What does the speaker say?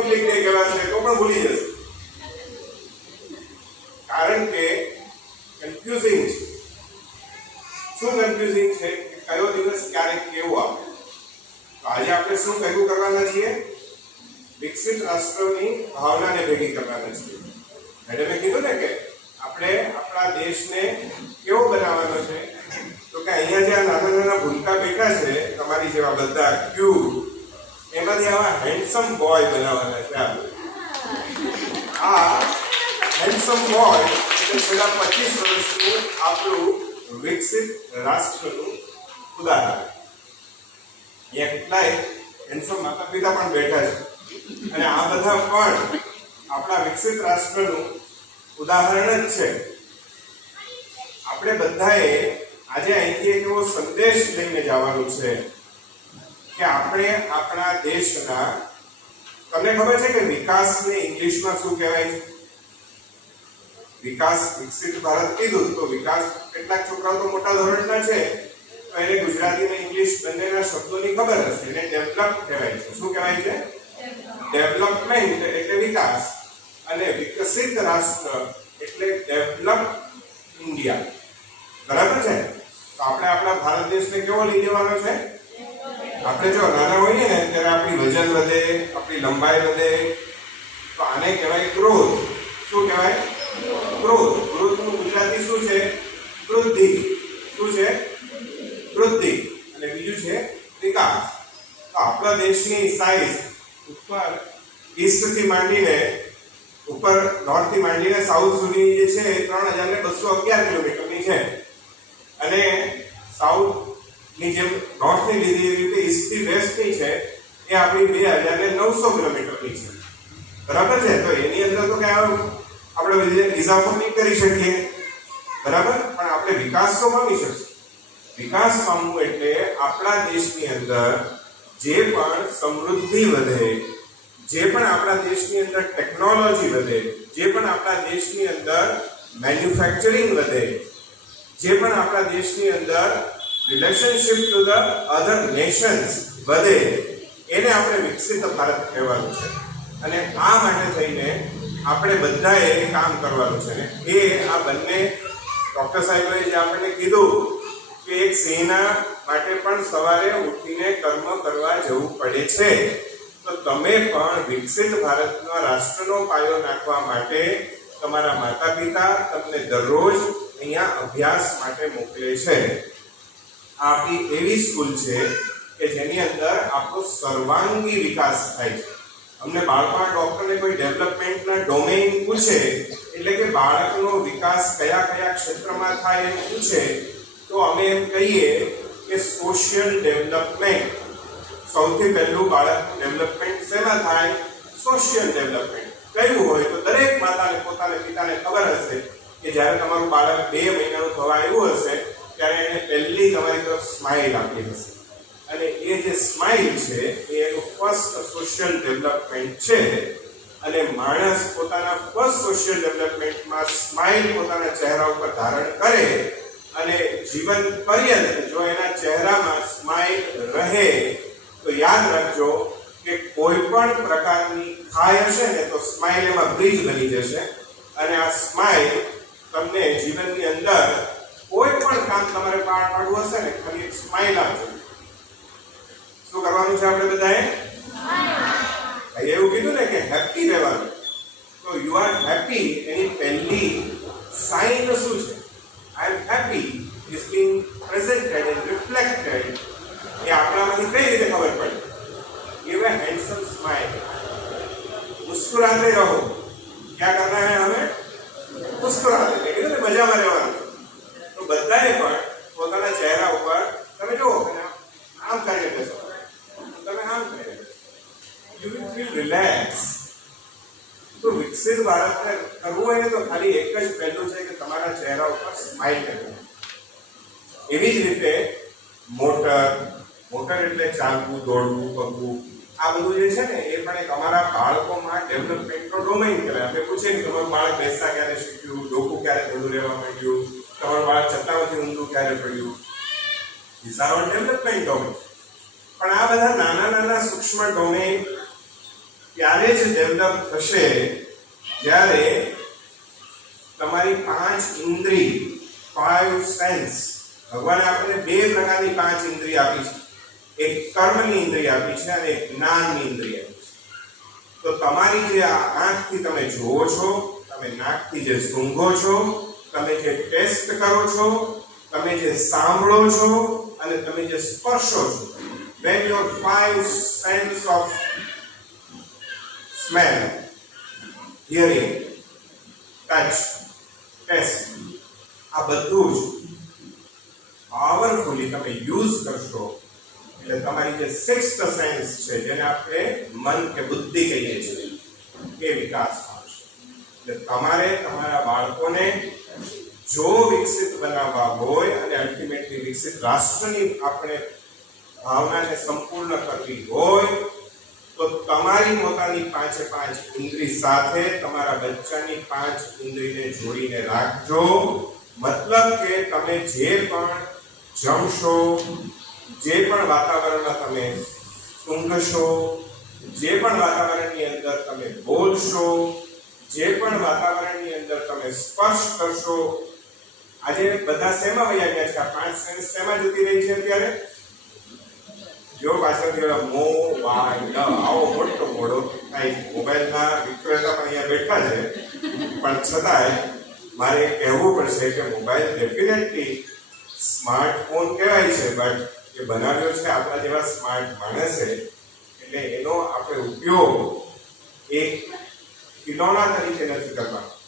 Republic day કહેવાશે તો પણ ભૂલી જશે, કારણ કે કન્ફ્યુઝિંગ છે. શું કન્ફ્યુઝિંગ છે? કયો દિવસ ક્યારે કેવો આવે. તો આજે આપણે શું ભેગું કરવાના છીએ? વિકસિત રાષ્ટ્રોની ભાવનાને ભેગી કરવાના છીએ. મેડમે કીધું ને કે આપણે આપણા દેશને કેવો બનાવવાનો છે, તો કે અહીંયા જે નાના નાના ભૂલકા બેઠા છે તમારી જેવા બધા ક્યુ, એમાંથી આવા હેન્ડસમ બોય બનાવવાના છે. આ હેન્ડસમ બોય એટલે છેલ્લા 25 વર્ષનું આપણું વિકસિત રાષ્ટ્રનું ઉદાહરણ. અહીંયા કેટલાય હેન્ડસમ માતા પિતા પણ બેઠા છે, અને આ બધા પણ આપણા વિકસિત રાષ્ટ્રનું ઉદાહરણ જ છે. આપણે બધાએ આજે અહીંથી એક એવો સંદેશ લઈને જવાનું છે કે આપણે આપણા દેશના, તમને ખબર છે કે વિકાસને ઇંગ્લિશમાં શું કહેવાય છે? વિકાસ, વિકસિત ભારત કીધું તો વિકાસ, કેટલાક છોકરાઓ તો મોટા ધોરણના છે તો એને ગુજરાતી અને ઇંગ્લિશ બંનેના શબ્દોની ખબર હશે. એને ડેવલપ કહેવાય છે. શું કહેવાય છે? ડેવલપમેન્ટ એટલે વિકાસ, અને વિકસિત રાષ્ટ્ર એટલે ડેવલપ ઇન્ડિયા. બરાબર છે? તો આપણે આપણા ભારત દેશને કેવો લઈ જવાનો છે? આપણે જો નાના હોઈએ ને ત્યારે આપણી વજન વધે, આપણી લંબાઈ વધે, તો આને કહેવાય ગ્રોથ. શું કહેવાય? ગ્રોથ. ગ્રોથનું ગુજરાતી શું છે? વૃદ્ધિ. શું છે? વૃદ્ધિ. અને બીજું છે વિકાસ. તો આપણા દેશની સાઈઝ ઉપર ઈસ્ટથી માંડીને ઉપર નોર્થથી માંડીને સાઉથ સુધી જે છે 3211 કિલોમીટરની છે, અને સાઉથની જેમ નોર્થની લીધી રીતે ઈસ્ટથી વેસ્ટની છે એ આપણી 2900 કિલોમીટરની છે. બરાબર છે? તો એની અંદર તો કઈ આપણે ઇજાફો નહીં કરી શકીએ, બરાબર, પણ આપણે વિકાસ તો પામી શકીએ. વિકાસ પામવું એટલે આપણા દેશની અંદર જે પણ સમૃદ્ધિ વધે, જે પણ આપણા દેશની અંદર ટેકનોલોજી વધે, જે પણ આપણા દેશની અંદર મેન્યુફેક્ચરિંગ વધે, જે પણ આપણા દેશની અંદર relationship to the other Nations વધે, એને આપણે વિકસિત ભારત કહેવાનું છે. અને આ માટે થઈને આપણે બધાએ કામ કરવાનું છે. એ આ બંને ડોક્ટર સાહેબોએ જે આપણને કીધું કે એક સિંહના માટે પણ સવારે ઉઠીને કર્મ કરવા જવું પડે છે, તો તમે પણ વિકસિત ભારતના રાષ્ટ્રનો પાયો નાખવા માટે તમારા માતા પિતા તમને દરરોજ અહીંયા અભ્યાસ માટે મોકલે છે. આપણી એવી સ્કૂલ છે કે જેની અંદર આપણો સર્વાંગી વિકાસ થાય છે. અમને બાળપણ ડોક્ટરને કોઈ ડેવલપમેન્ટના ડોમેઇન પૂછે, એટલે કે બાળકનો વિકાસ કયા કયા ક્ષેત્રમાં થાય એમ પૂછે, તો અમે એમ કહીએ કે સોશિયલ ડેવલપમેન્ટ. સૌથી પહેલું બાળકનું ડેવલપમેન્ટ શેમાં થાય? Social development. કયું હોય તો દરેક માતાને પોતાને પિતાને ખબર હશે કે જ્યારે તમારું બાળક 2 મહિનાનું થવા આવ્યું હશે ત્યારે એને પહેલી તમારી તરફ સ્માઇલ આપી હશે, અને એ જે સ્માઇલ છે એ એનું ફર્સ્ટ સોશિયલ ડેવલપમેન્ટ છે. અને માણસ પોતાના ફર્સ્ટ સોશિયલ ડેવલપમેન્ટમાં સ્માઇલ પોતાના ચહેરા ઉપર ધારણ કરે અને જીવન પર્યંત જો એના ચહેરામાં સ્માઇલ રહે તો યાદ રાખજો કે કોઈ પણ પ્રકારની ખાય હશે ને તો સ્માઇલ એમાં બ્રિજ બની જશે, અને આ સ્માઇલ તમને જીવનની અંદર કોઈ પણ કામ તમારે પાર પાડવું હશે ને ખાલી એક સ્માઇલ આપજો. શું કરવાનું છે આપણે બધાએ? સ્માઇલ. એવું કીધું ને કે હેપી રહેવાનું. તો યુ આર હેપી એની પહેલી સાઇન શું છે? I am happy is being presented and reflected. એ આપણામાંથી કઈ રીતે ખબર પડે? give a handsome smile. मुस्कुराते रहो. क्या करना है हमें? मुस्कुराते. એટલે મજામાં રહેવાનું. તો બધાએ પણ પોતાના ચહેરા ઉપર તમે જુઓ કે આમ કરીને બેસો, તમે આમ કરીને you will feel relaxed. તો વિકસિત ભારતને કરવું હોય તો ખાલી એક જ પહેલું છે કે તમારા ચહેરા ઉપર સ્માઇલ કરવું. એવી જ રીતે મોટર એટલે ચાલવું, દોડવું, પગવું, આ બધું જે છે ને એ પણ એક અમારા બાળકોમાં ડેવલપમેન્ટનો ડોમેઇન કહેવાય. આપણે પૂછીએ કે તમારું બાળક બેસતા ક્યારે શીખ્યું, ડોકું ક્યારે ઊંધું રહેવા માંડ્યું, તમારું બાળક ચટ્ટામાંથી ઊંધું ક્યારે પડ્યું, this are all development domain. પણ આ બધા નાના નાના સૂક્ષ્મ ડોમેઇન ત્યારે જ ડેવલપ થશે જ્યારે તમારી 5 ઇન્દ્રિય, 5 સેન્સ, ભગવાને આપણને 2 પ્રકારની 5 ઇન્દ્રિય આપી છે. એક કર્મની ઇન્દ્રિય આપી છે અને એક જ્ઞાનની ઇન્દ્રિય આપી છે. તો તમારી જે આ આંખથી તમે જુઓ છો, તમે નાકથી જે સૂંઘો છો, તમે જે ટેસ્ટ કરો છો, તમે જે સાંભળો છો અને તમે જે સ્પર્શો છો, when your 5 sense of smell, hearing, touch, taste, આ બધું જ પાવરફુલી તમે યુઝ કરશો એટલે તમારી જે 6th સેન્સ છે, જેને આપણે મન કે બુદ્ધિ કહીએ છીએ, એ વિકાસ પામશે. એટલે તમારે તમારા બાળકોને જો વિકસિત બનાવવા હોય અને અલ્ટિમેટલી વિકસિત રાષ્ટ્રની આપણે ભાવનાને સંપૂર્ણ કરવી હોય તો તમારી પોતાની 5 ઇન્દ્રિય સાથે તમારા બચ્ચાની 5 ઇન્દ્રિયને જોડીને રાખજો. મતલબ કે તમે જે પણ જમશો, જે પણ વાતાવરણમાં તમે સૂંઘશો, જે પણ વાતાવરણની અંદર તમે બોલશો, જે પણ વાતાવરણની અંદર તમે સ્પર્શ કરશો, આજે બધા શેમાં વયા ગયા છે? આ 5 સેન્સ શેમાં જતી રહી છે અત્યારે? જો પાછળથી મોબાઈલ, આવો મોટો થાય. મોબાઈલના વિક્રેતા પણ અહીંયા બેઠા છે, પણ છતાંય મારે કહેવું પડશે કે મોબાઈલ ડેફિનેટલી સ્માર્ટફોન કહેવાય છે, બટ એ બનાવ્યો છે આપણા જેવા સ્માર્ટ માણસે. એટલે એનો આપણે ઉપયોગ એક ખિલૌના તરીકે નથી કરવાનો.